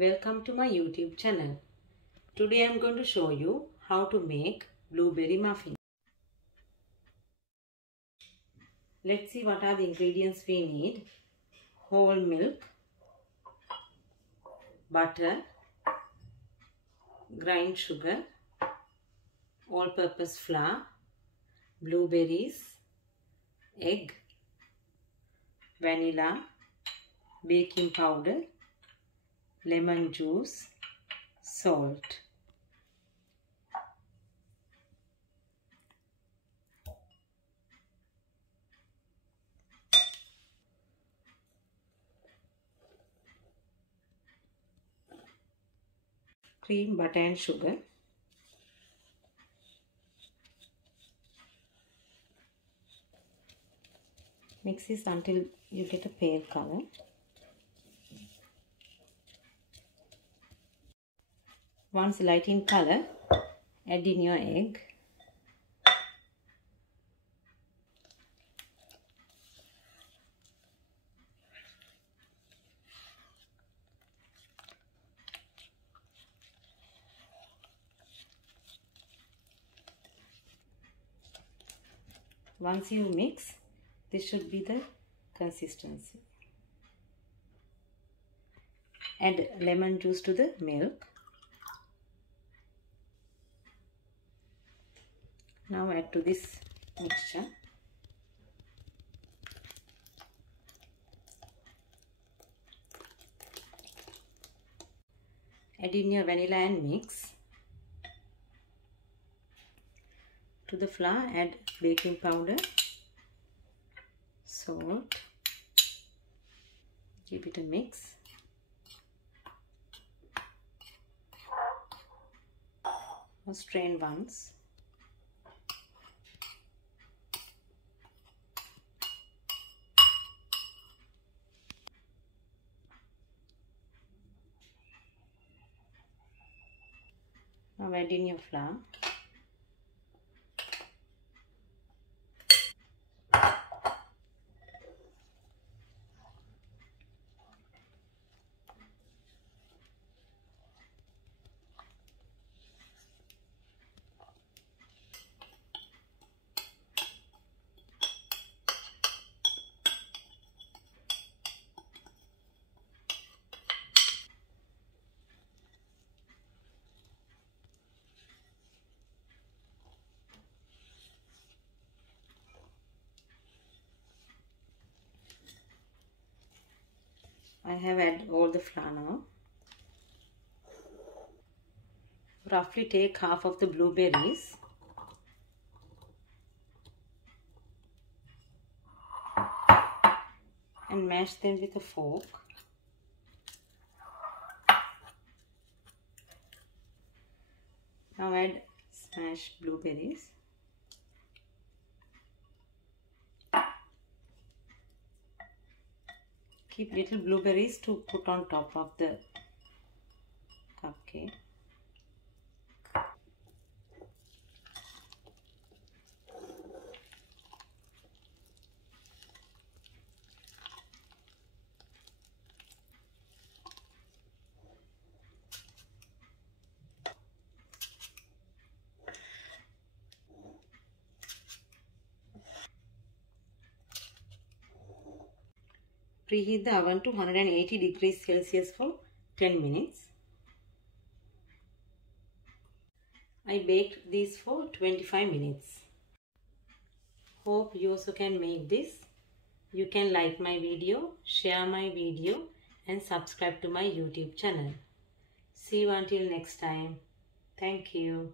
Welcome to my YouTube channel. Today I am going to show you how to make blueberry muffins. Let's see what are the ingredients we need. Whole milk, butter, grind sugar, all-purpose flour, blueberries, egg, vanilla, baking powder, lemon juice, salt. Cream, butter and sugar. Mix this until you get a pale color. Once light in color, add in your egg. Once you mix, this should be the consistency. Add lemon juice to the milk. Now add to this mixture add in your vanilla and mix. To the flour add baking powder, salt, give it a mix. Now strain once. Now add in your flour. I have added all the flour now. Roughly take half of the blueberries and mash them with a fork. Now add smashed blueberries. Keep little blueberries to put on top of the cupcake. Preheat the oven to 180 degrees Celsius for 10 minutes. I baked these for 25 minutes. Hope you also can make this. You can like my video, share my video and subscribe to my YouTube channel. See you until next time. Thank you.